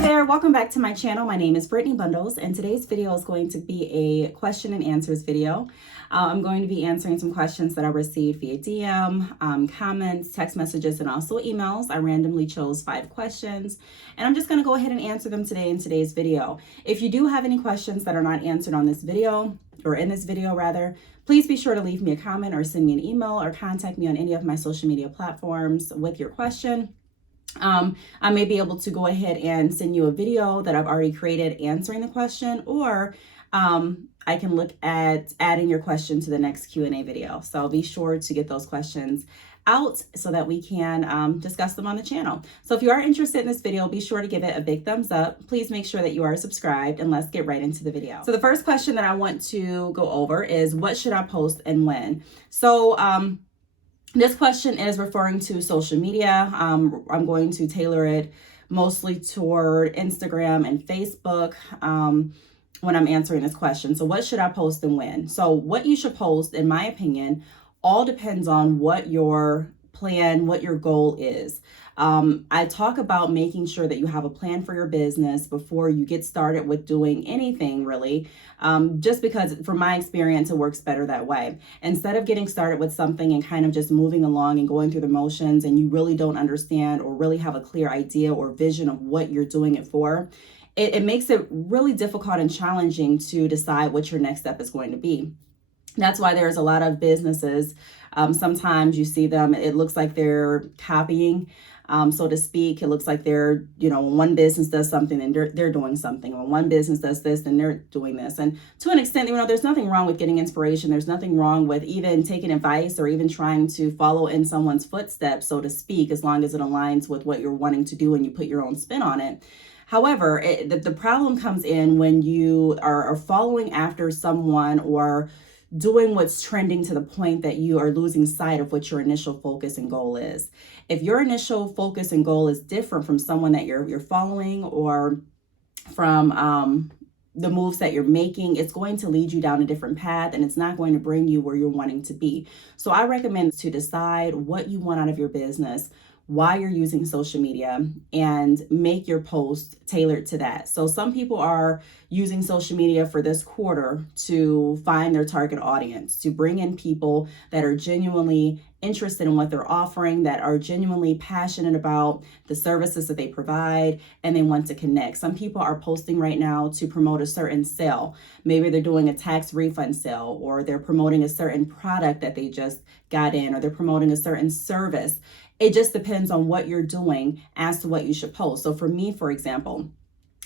there, welcome back to my channel. My name is Brittney Bundles, and today's video is going to be a question and answers video. I'm going to be answering some questions that I received via DM, comments, text messages, and also emails. I randomly chose 5 questions, and I'm just going to go ahead and answer them today in today's video. If you do have any questions that are not answered on this video, or in this video rather, please be sure to leave me a comment or send me an email or contact me on any of my social media platforms with your question. I may be able to go ahead and send you a video that I've already created answering the question, or I can look at adding your question to the next Q&A video. So be sure to get those questions out so that we can discuss them on the channel. So if you are interested in this video, be sure to give it a big thumbs up. Please make sure that you are subscribed, and let's get right into the video. So the first question that I want to go over is, what should I post and when? So this question is referring to social media. I'm going to tailor it mostly toward Instagram and Facebook when I'm answering this question. So what should I post and when? So what you should post, in my opinion, all depends on what your plan, what your goal is. I talk about making sure that you have a plan for your business before you get started with doing anything really, just because from my experience, it works better that way. Instead of getting started with something and kind of just moving along and going through the motions, and you really don't understand or really have a clear idea or vision of what you're doing it for, it makes it really difficult and challenging to decide what your next step is going to be. That's why there's a lot of businesses, sometimes you see them, it looks like they're copying, so to speak. It looks like they're, when one business does something and they're doing something. When one business does this, then they're doing this. And to an extent, there's nothing wrong with getting inspiration. There's nothing wrong with even taking advice or even trying to follow in someone's footsteps, so to speak, as long as it aligns with what you're wanting to do and you put your own spin on it. However, the problem comes in when you are following after someone or doing what's trending to the point that you are losing sight of what your initial focus and goal is. If your initial focus and goal is different from someone that you're following, or from the moves that you're making, it's going to lead you down a different path, and it's not going to bring you where you're wanting to be. So I recommend to decide what you want out of your business, why you're using social media, and make your post tailored to that. So some people are using social media for this quarter to find their target audience, to bring in people that are genuinely interested in what they're offering, that are genuinely passionate about the services that they provide, and they want to connect. Some people are posting right now to promote a certain sale. Maybe they're doing a tax refund sale, or they're promoting a certain product that they just got in, or they're promoting a certain service. It just depends on what you're doing as to what you should post. So for me, for example,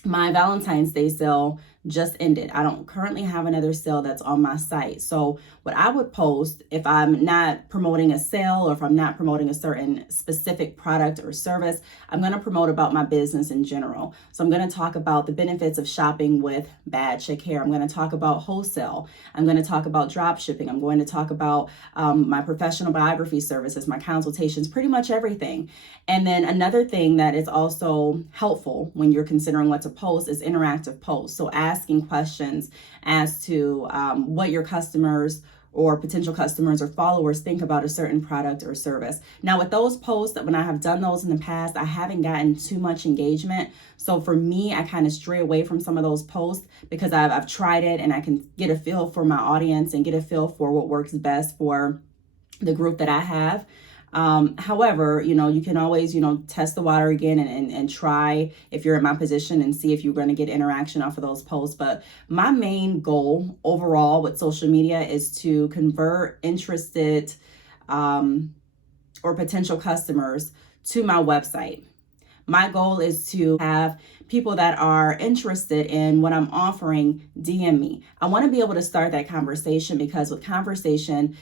my Valentine's Day sale just ended. I don't currently have another sale that's on my site. So what I would post, if I'm not promoting a sale, or if I'm not promoting a certain specific product or service, I'm going to promote about my business in general. So I'm going to talk about the benefits of shopping with Bad Chick Hair. I'm going to talk about wholesale. I'm going to talk about drop shipping. I'm going to talk about my professional biography services, my consultations, pretty much everything. And then another thing that is also helpful when you're considering what to post is interactive posts. So asking questions as to what your customers or potential customers or followers think about a certain product or service. Now with those posts, when I have done those in the past, I haven't gotten too much engagement. So for me, I kind of stray away from some of those posts because I've tried it, and I can get a feel for my audience and get a feel for what works best for the group that I have. However, you can always, test the water again and try, if you're in my position, and see if you're going to get interaction off of those posts. But my main goal overall with social media is to convert interested or potential customers to my website. My goal is to have people that are interested in what I'm offering DM me. I want to be able to start that conversation, because with conversation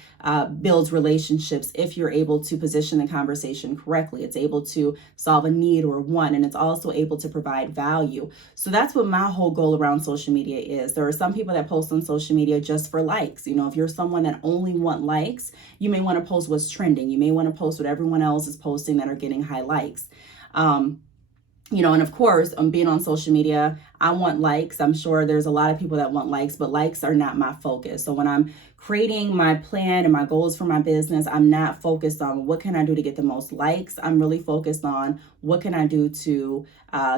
builds relationships if you're able to position the conversation correctly. It's able to solve a need or want, and it's also able to provide value. So that's what my whole goal around social media is. There are some people that post on social media just for likes. If you're someone that only want likes, you may want to post what's trending. You may want to post what everyone else is posting that are getting high likes. And of course, being on social media, I want likes. I'm sure there's a lot of people that want likes, but likes are not my focus. So when I'm creating my plan and my goals for my business, I'm not focused on what can I do to get the most likes. I'm really focused on what can I do to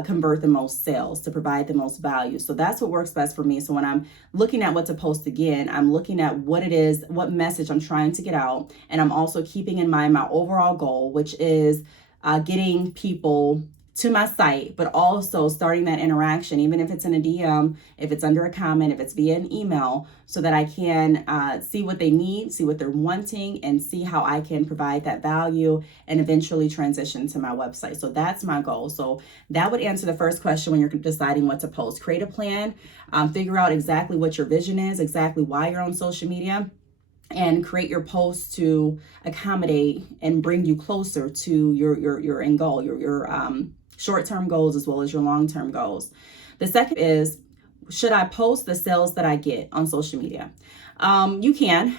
convert the most sales, to provide the most value. So that's what works best for me. So when I'm looking at what to post again, I'm looking at what it is, what message I'm trying to get out. And I'm also keeping in mind my overall goal, which is getting people to my site, but also starting that interaction, even if it's in a DM, if it's under a comment, if it's via an email, so that I can see what they need, see what they're wanting, and see how I can provide that value and eventually transition to my website. So that's my goal. So that would answer the first question when you're deciding what to post. Create a plan, figure out exactly what your vision is, exactly why you're on social media, and create your posts to accommodate and bring you closer to your end goal, your short-term goals as well as your long-term goals. The second is, should I post the sales that I get on social media? You can.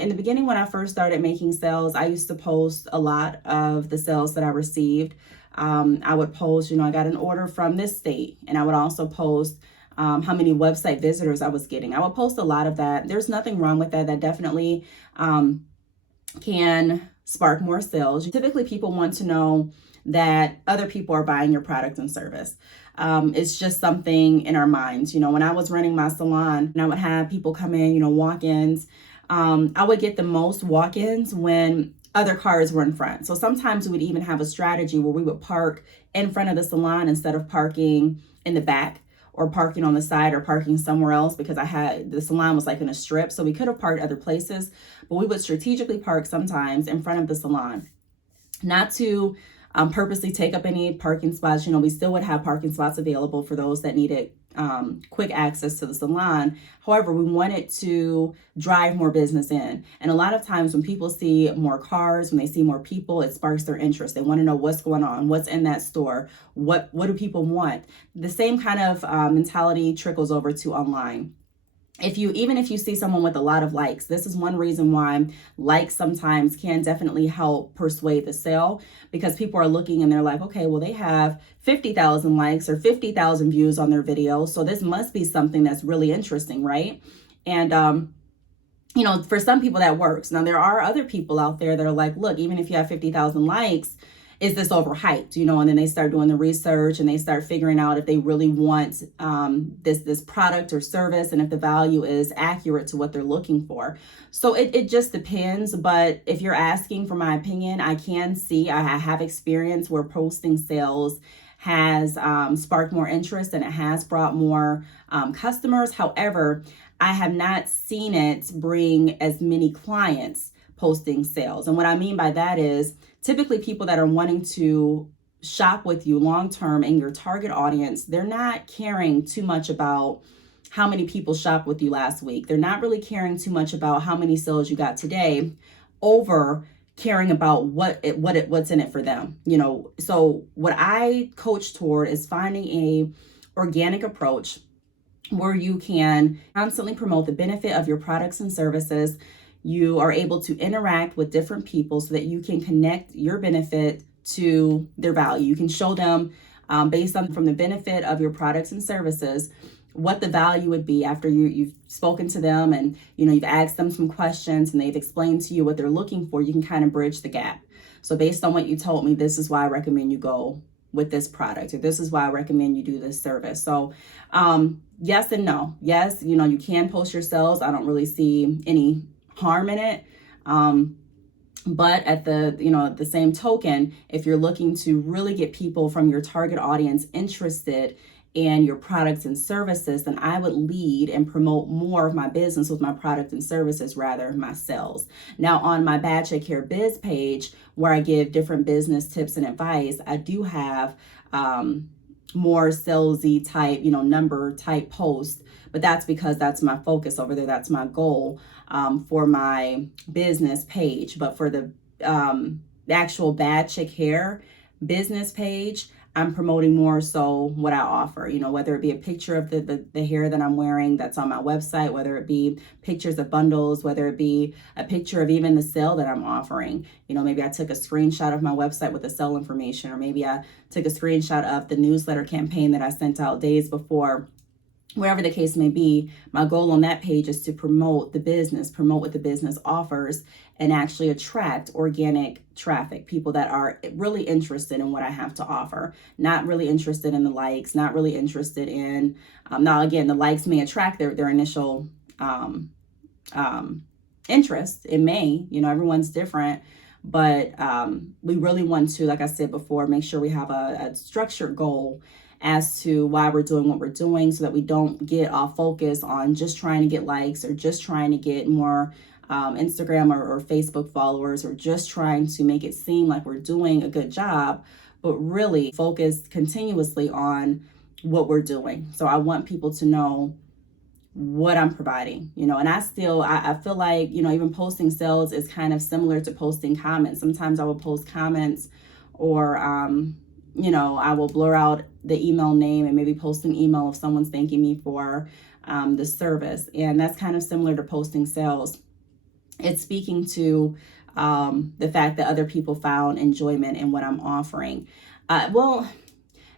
In the beginning, when I first started making sales, I used to post a lot of the sales that I received. I would post, I got an order from this state, and I would also post how many website visitors I was getting. I would post a lot of that. There's nothing wrong with that. That definitely can spark more sales. Typically, people want to know that other people are buying your product and service. It's just something in our minds. When I was running my salon and I would have people come in, walk-ins, I would get the most walk-ins when other cars were in front. So sometimes we would even have a strategy where we would park in front of the salon instead of parking in the back, or parking on the side, or parking somewhere else, because the salon was like in a strip. So we could have parked other places, but we would strategically park sometimes in front of the salon, not to purposely take up any parking spots. We still would have parking spots available for those that needed quick access to the salon. However, we wanted to drive more business in. And a lot of times when people see more cars, when they see more people, it sparks their interest. They want to know what's going on, what's in that store, what do people want. The same kind of mentality trickles over to online. Even if you see someone with a lot of likes, this is one reason why likes sometimes can definitely help persuade the sale, because people are looking and they're like, okay, well, they have 50,000 likes or 50,000 views on their video, so this must be something that's really interesting, right? And for some people that works. Now, there are other people out there that are like, look, even if you have 50,000 likes, is this overhyped? And then they start doing the research and they start figuring out if they really want this product or service, and if the value is accurate to what they're looking for. So it just depends. But if you're asking for my opinion, I have experience where posting sales has sparked more interest and it has brought more customers. However, I have not seen it bring as many clients posting sales. And what I mean by that is, typically people that are wanting to shop with you long-term in your target audience, they're not caring too much about how many people shopped with you last week. They're not really caring too much about how many sales you got today, over caring about what's in it for them. So what I coach toward is finding a organic approach where you can constantly promote the benefit of your products and services. You are able to interact with different people so that you can connect your benefit to their value. You can show them based on from the benefit of your products and services what the value would be after you've spoken to them, and you've asked them some questions and they've explained to you what they're looking for. You can kind of bridge the gap. So based on what you told me, this is why I recommend you go with this product, or this is why I recommend you do this service. So yes and no. Yes, you can post your sales. I don't really see any harm in it. But at the same token, if you're looking to really get people from your target audience interested in your products and services, then I would lead and promote more of my business with my product and services rather than my sales. Now, on my Bad Chick Hair Biz page, where I give different business tips and advice, I do have more salesy type, number type posts, but that's because that's my focus over there. That's my goal for my business page. But for the actual Bad Chick Hair business page, I'm promoting more so what I offer, whether it be a picture of the hair that I'm wearing that's on my website, whether it be pictures of bundles, whether it be a picture of even the sale that I'm offering. Maybe I took a screenshot of my website with the sale information, or maybe I took a screenshot of the newsletter campaign that I sent out days before. Wherever the case may be, my goal on that page is to promote the business, promote what the business offers, and actually attract organic traffic, people that are really interested in what I have to offer, not really interested in the likes, not really interested in, now again, the likes may attract their initial interest. It may, everyone's different, but we really want to, like I said before, make sure we have a structured goal as to why we're doing what we're doing, so that we don't get off focus on just trying to get likes, or just trying to get more Instagram or Facebook followers, or just trying to make it seem like we're doing a good job, but really focus continuously on what we're doing. So I want people to know what I'm providing, and I feel like, even posting sales is kind of similar to posting comments. Sometimes I will post comments, or I will blur out the email name and maybe post an email if someone's thanking me for the service. And that's kind of similar to posting sales. It's speaking to the fact that other people found enjoyment in what I'm offering.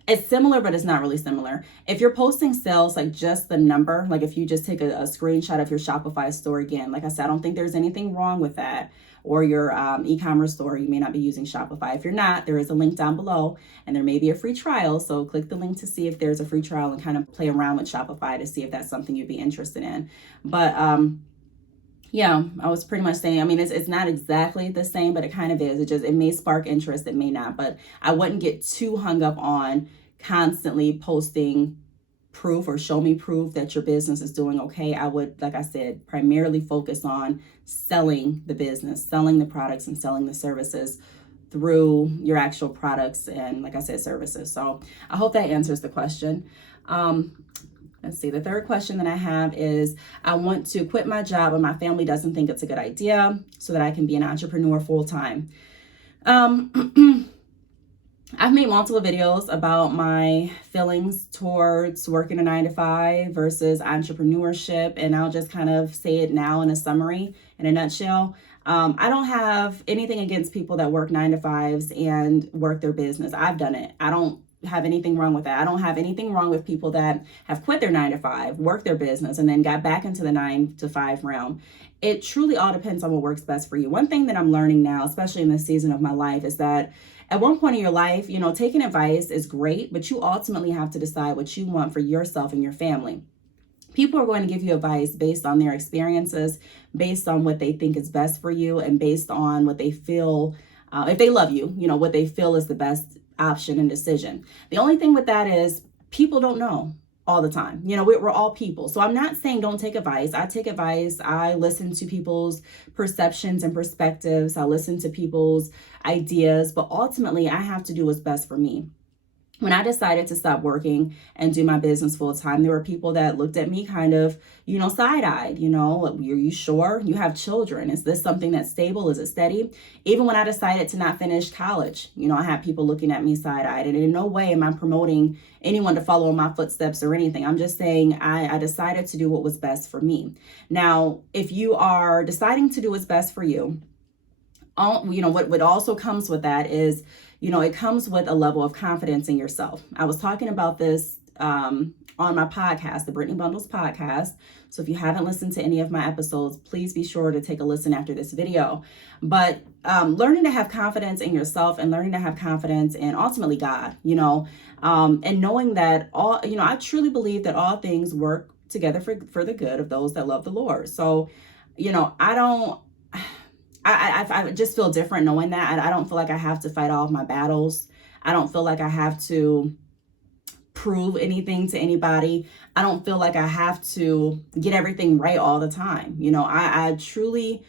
It's similar, but it's not really similar. If you're posting sales, like just the number, like if you just take a screenshot of your Shopify store, again, like I said, I don't think there's anything wrong with that. Or your e-commerce store, you may not be using Shopify. If you're not, there is a link down below, and there may be a free trial. So click the link to see if there's a free trial and kind of play around with Shopify to see if that's something you'd be interested in. But yeah, I was pretty much saying, it's not exactly the same, but it kind of is. It may spark interest, it may not. But I wouldn't get too hung up on constantly posting proof or show me proof that your business is doing okay. I would, like I said, primarily focus on selling the business, selling the products, and selling the services through your actual products and, like I said, services. So I hope that answers the question. Let's see. The third question that I have is, I want to quit my job and my family doesn't think it's a good idea, so that I can be an entrepreneur full time. I've made multiple videos about my feelings towards working a 9-to-5 versus entrepreneurship, and I'll just kind of say it now in a summary, in a nutshell. I don't have anything against people that work 9-to-5s and work their business. I've done it. I don't have anything wrong with that. I don't have anything wrong with people that have quit their 9-to-5, worked their business, and then got back into the 9-to-5 realm. It truly all depends on what works best for you. One thing that I'm learning now, especially in this season of my life, is that at one point in your life, taking advice is great, but you ultimately have to decide what you want for yourself and your family. People are going to give you advice based on their experiences, based on what they think is best for you, and based on what they feel, if they love you, what they feel is the best option and decision. The only thing with that is people don't know all the time. We're all people. So I'm not saying don't take advice. I take advice. I listen to people's perceptions and perspectives. I listen to people's ideas, but ultimately I have to do what's best for me. When I decided to stop working and do my business full time, there were people that looked at me kind of, side-eyed, are you sure? You have children. Is this something that's stable? Is it steady? Even when I decided to not finish college, I had people looking at me side-eyed, and in no way am I promoting anyone to follow in my footsteps or anything. I'm just saying I decided to do what was best for me. Now, if you are deciding to do what's best for you, what also comes with that is, it comes with a level of confidence in yourself. I was talking about this on my podcast, the Brittney Bundles podcast. So if you haven't listened to any of my episodes, please be sure to take a listen after this video. But learning to have confidence in yourself and learning to have confidence in ultimately God, and knowing that I truly believe that all things work together for the good of those that love the Lord. So, I just feel different knowing that. I don't feel like I have to fight all of my battles. I don't feel like I have to prove anything to anybody. I don't feel like I have to get everything right all the time. I truly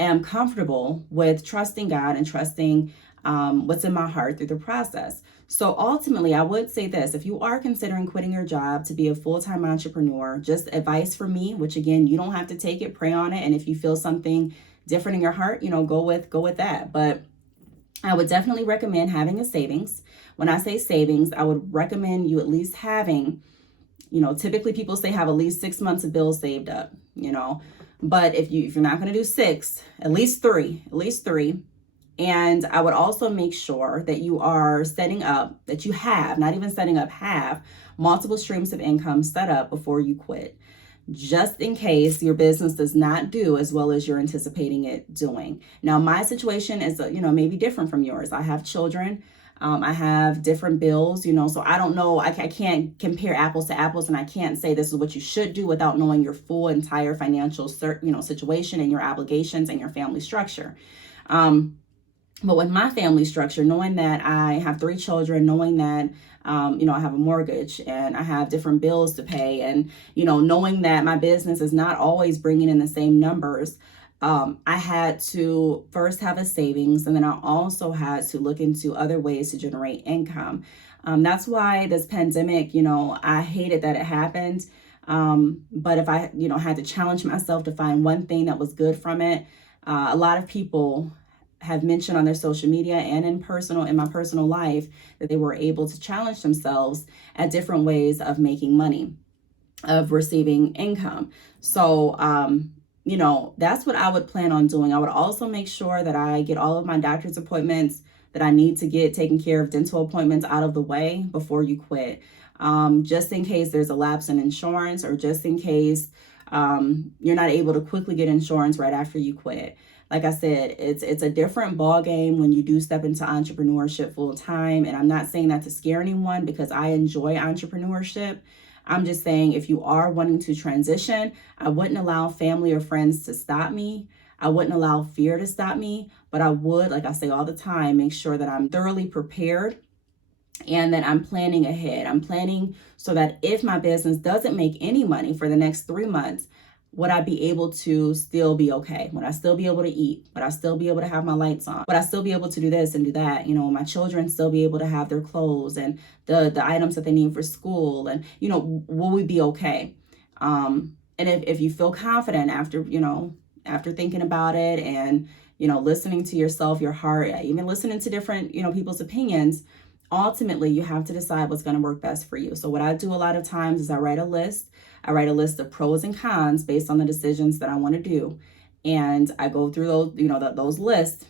am comfortable with trusting God and trusting what's in my heart through the process. So ultimately, I would say this: if you are considering quitting your job to be a full-time entrepreneur, just advice from me, which again, you don't have to take it, pray on it. And if you feel something different in your heart, go with that. But I would definitely recommend having a savings. When I say savings, I would recommend you at least having, typically people say have at least 6 months of bills saved up, but if you're not going to do 6, at least three. And I would also make sure that you are setting up, that you have, not even setting up, have multiple streams of income set up before you quit, just in case your business does not do as well as you're anticipating it doing. Now, my situation is, maybe different from yours. I have children. I have different bills, so I don't know. I can't compare apples to apples, and I can't say this is what you should do without knowing your full entire financial, situation and your obligations and your family structure. But with my family structure, knowing that I have 3 children, knowing that, I have a mortgage and I have different bills to pay, and, knowing that my business is not always bringing in the same numbers, I had to first have a savings, and then I also had to look into other ways to generate income. That's why this pandemic, I hated that it happened. But if I, had to challenge myself to find one thing that was good from it, a lot of people have mentioned on their social media and in my personal life that they were able to challenge themselves at different ways of making money, of receiving income. So, that's what I would plan on doing. I would also make sure that I get all of my doctor's appointments that I need to get taken care of, dental appointments out of the way before you quit. Just in case there's a lapse in insurance, or just in case you're not able to quickly get insurance right after you quit. Like I said, it's a different ball game when you do step into entrepreneurship full time. And I'm not saying that to scare anyone, because I enjoy entrepreneurship. I'm just saying, if you are wanting to transition, I wouldn't allow family or friends to stop me. I wouldn't allow fear to stop me, but I would, like I say all the time, make sure that I'm thoroughly prepared and that I'm planning ahead. I'm planning so that if my business doesn't make any money for the next 3 months, would I be able to still be okay? Would I still be able to eat? Would I still be able to have my lights on? Would I still be able to do this and do that? My children still be able to have their clothes and the items that they need for school? And, will we be okay? And if you feel confident after thinking about it and, listening to yourself, your heart, even listening to different, people's opinions, ultimately you have to decide what's going to work best for you. So what I do a lot of times is I write a list of pros and cons based on the decisions that I want to do. And I go through those, those lists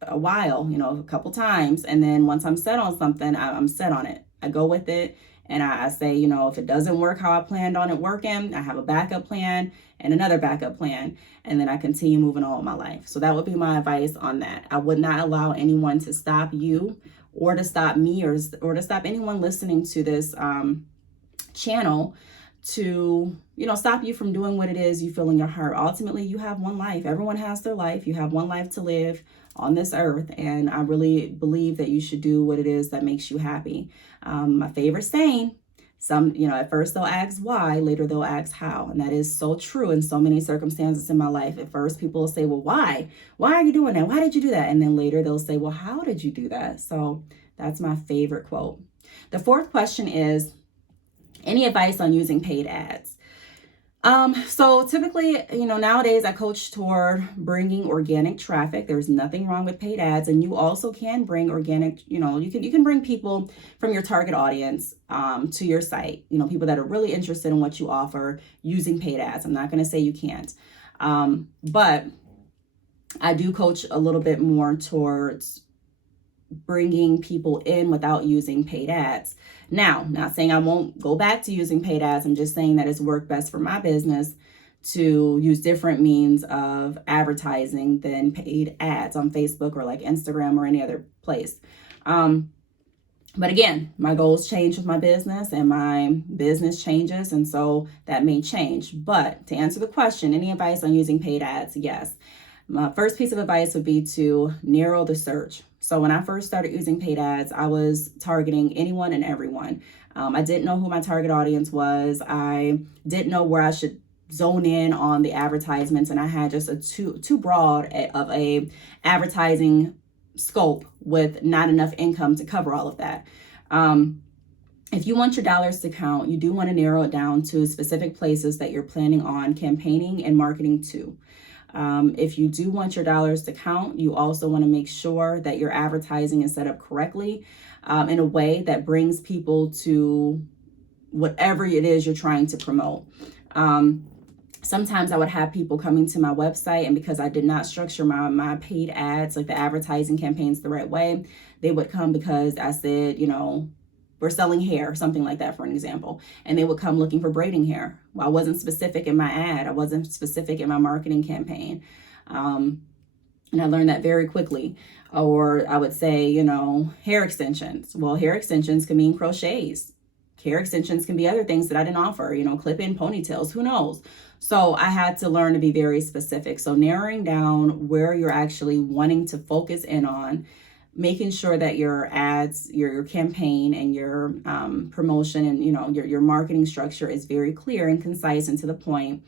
a while, a couple times. And then once I'm set on something, I'm set on it. I go with it. And I say, if it doesn't work how I planned on it working, I have a backup plan and another backup plan. And then I continue moving on with my life. So that would be my advice on that. I would not allow anyone to stop you or to stop me or to stop anyone listening to this channel to, stop you from doing what it is you feel in your heart. Ultimately, you have one life. Everyone has their life. You have one life to live on this earth. And I really believe that you should do what it is that makes you happy. My favorite saying, at first they'll ask why, later they'll ask how. And that is so true in so many circumstances in my life. At first people will say, well, why? Why are you doing that? Why did you do that? And then later they'll say, well, how did you do that? So that's my favorite quote. The 4th question is, any advice on using paid ads? So typically, nowadays I coach toward bringing organic traffic. There's nothing wrong with paid ads. And you also can bring organic, you can bring people from your target audience to your site, people that are really interested in what you offer using paid ads. I'm not going to say you can't. But I do coach a little bit more towards bringing people in without using paid ads. Now, not saying I won't go back to using paid ads. I'm just saying that it's worked best for my business to use different means of advertising than paid ads on Facebook or like Instagram or any other place. But again, my goals change with my business and my business changes. And so that may change. But to answer the question, any advice on using paid ads? Yes. My first piece of advice would be to narrow the search. So when I first started using paid ads, I was targeting anyone and everyone. I didn't know who my target audience was. I didn't know where I should zone in on the advertisements. And I had just a too broad of a advertising scope with not enough income to cover all of that. If you want your dollars to count, you do want to narrow it down to specific places that you're planning on campaigning and marketing to. If you do want your dollars to count, you also want to make sure that your advertising is set up correctly. in a way that brings people to whatever it is you're trying to promote. Sometimes I would have people coming to my website, and because I did not structure my paid ads, like the advertising campaigns, the right way, they would come because I said, we're selling hair or something like that, for an example. And they would come looking for braiding hair. Well, I wasn't specific in my ad. I wasn't specific in my marketing campaign. And I learned that very quickly. Or I would say, hair extensions. Well, hair extensions can mean crochets. Hair extensions can be other things that I didn't offer, clip-in ponytails, who knows? So I had to learn to be very specific. So narrowing down where you're actually wanting to focus in on, making sure that your ads, your campaign and your promotion and, your marketing structure is very clear and concise and to the point.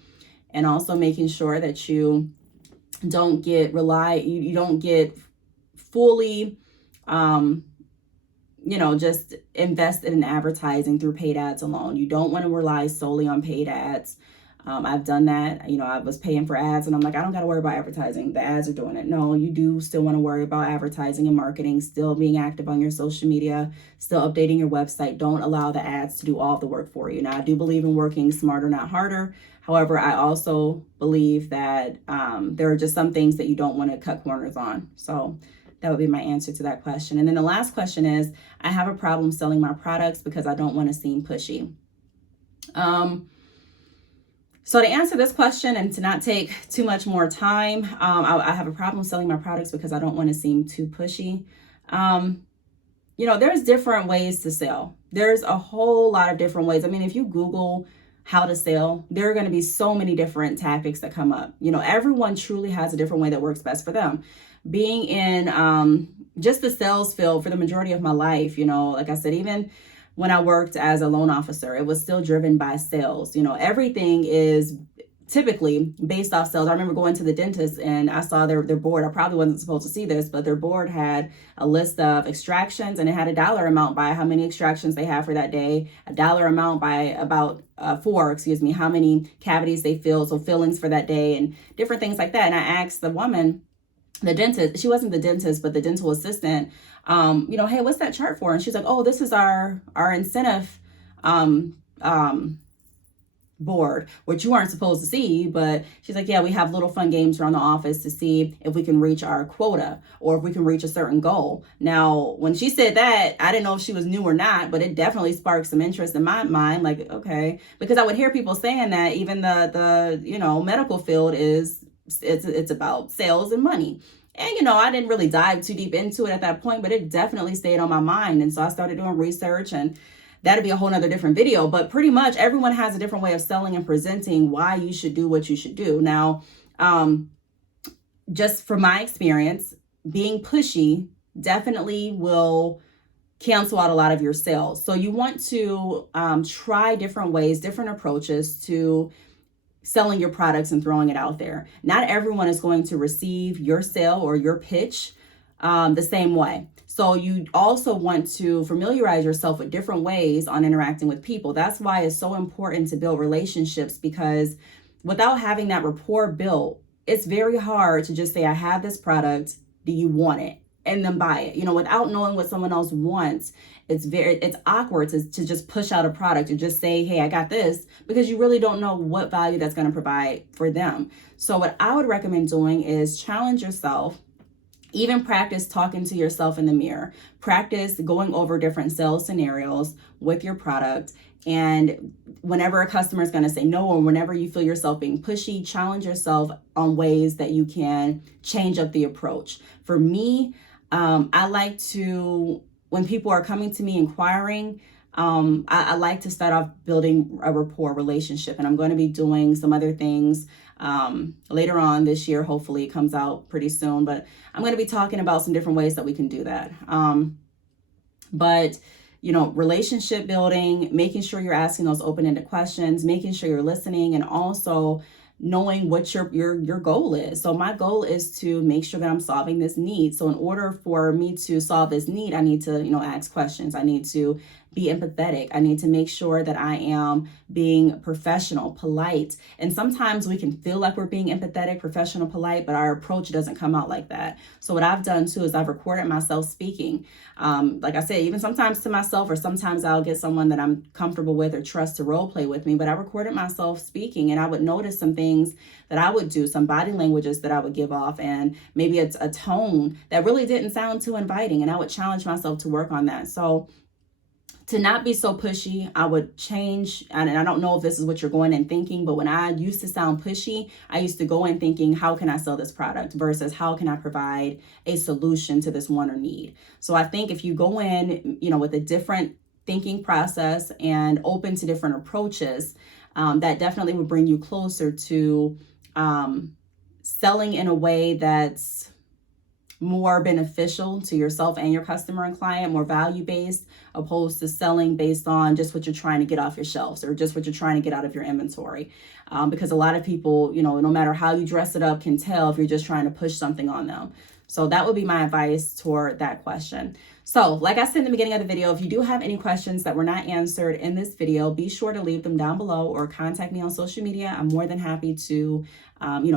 And also making sure that you don't get you don't get fully, just invested in advertising through paid ads alone. You don't want to rely solely on paid ads. I've done that. I was paying for ads and I'm like, I don't got to worry about advertising. The ads are doing it. No, you do still want to worry about advertising and marketing, still being active on your social media, still updating your website. Don't allow the ads to do all the work for you. Now, I do believe in working smarter, not harder. However, I also believe that there are just some things that you don't want to cut corners on. So that would be my answer to that question. And then the last question is, I have a problem selling my products because I don't want to seem pushy. So to answer this question and to not take too much more time, I have a problem selling my products because I don't want to seem too pushy. There's different ways to sell. There's a whole lot of different ways. I mean, if you Google how to sell, there are going to be so many different tactics that come up. Everyone truly has a different way that works best for them. Being in just the sales field for the majority of my life, like I said, even when I worked as a loan officer, it was still driven by sales. Everything is typically based off sales. I remember going to the dentist and I saw their board. I probably wasn't supposed to see this, but their board had a list of extractions and it had a dollar amount by how many extractions they have for that day, a dollar amount by how many cavities they fill, so fillings for that day and different things like that. And I asked the woman, the dentist, she wasn't the dentist, but the dental assistant, hey, what's that chart for? And she's like, oh, this is our incentive board, which you aren't supposed to see. But she's like, yeah, we have little fun games around the office to see if we can reach our quota or if we can reach a certain goal. Now, when she said that, I didn't know if she was new or not, but it definitely sparked some interest in my mind. Like, okay, because I would hear people saying that even the medical field it's about sales and money. And, I didn't really dive too deep into it at that point, but it definitely stayed on my mind. And so I started doing research, and that'd be a whole nother different video. But pretty much everyone has a different way of selling and presenting why you should do what you should do. Now, just from my experience, being pushy definitely will cancel out a lot of your sales. So you want to try different ways, different approaches to selling your products and throwing it out there. Not everyone is going to receive your sale or your pitch the same way. So you also want to familiarize yourself with different ways on interacting with people. That's why it's so important to build relationships, because without having that rapport built, it's very hard to just say, I have this product, do you want it? And then buy it. Without knowing what someone else wants, it's awkward to just push out a product or just say, hey, I got this, because you really don't know what value that's going to provide for them. So what I would recommend doing is challenge yourself. Even practice talking to yourself in the mirror. Practice going over different sales scenarios with your product. And whenever a customer is going to say no, or whenever you feel yourself being pushy, challenge yourself on ways that you can change up the approach. For me, I like to, when people are coming to me inquiring, I like to start off building a rapport relationship. And I'm going to be doing some other things later on this year. Hopefully it comes out pretty soon, but I'm going to be talking about some different ways that we can do that. But relationship building, making sure you're asking those open-ended questions, making sure you're listening, and also knowing what your goal is. So my goal is to make sure that I'm solving this need. So in order for me to solve this need, I need to, ask questions. I need to be empathetic. I need to make sure that I am being professional, polite. And sometimes we can feel like we're being empathetic, professional, polite, but our approach doesn't come out like that. So what I've done too is I've recorded myself speaking. Like I said, even sometimes to myself, or sometimes I'll get someone that I'm comfortable with or trust to role play with me, but I recorded myself speaking, and I would notice some things that I would do, some body languages that I would give off, and maybe it's a tone that really didn't sound too inviting, and I would challenge myself to work on that. So to not be so pushy, I would change. And I don't know if this is what you're going in thinking, but when I used to sound pushy, I used to go in thinking, how can I sell this product versus how can I provide a solution to this want or need? So I think if you go in, with a different thinking process and open to different approaches, that definitely would bring you closer to selling in a way that's more beneficial to yourself and your customer and client, more value-based, opposed to selling based on just what you're trying to get off your shelves or just what you're trying to get out of your inventory. Because a lot of people, no matter how you dress it up, can tell if you're just trying to push something on them. So that would be my advice toward that question. So like I said in the beginning of the video, if you do have any questions that were not answered in this video, be sure to leave them down below or contact me on social media. I'm more than happy to,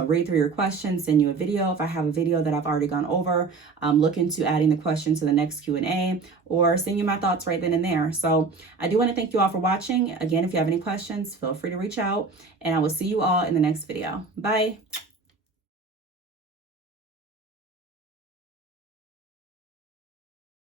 read through your questions, send you a video. If I have a video that I've already gone over, look into adding the question to the next Q&A or send you my thoughts right then and there. So I do want to thank you all for watching. Again, if you have any questions, feel free to reach out, and I will see you all in the next video. Bye.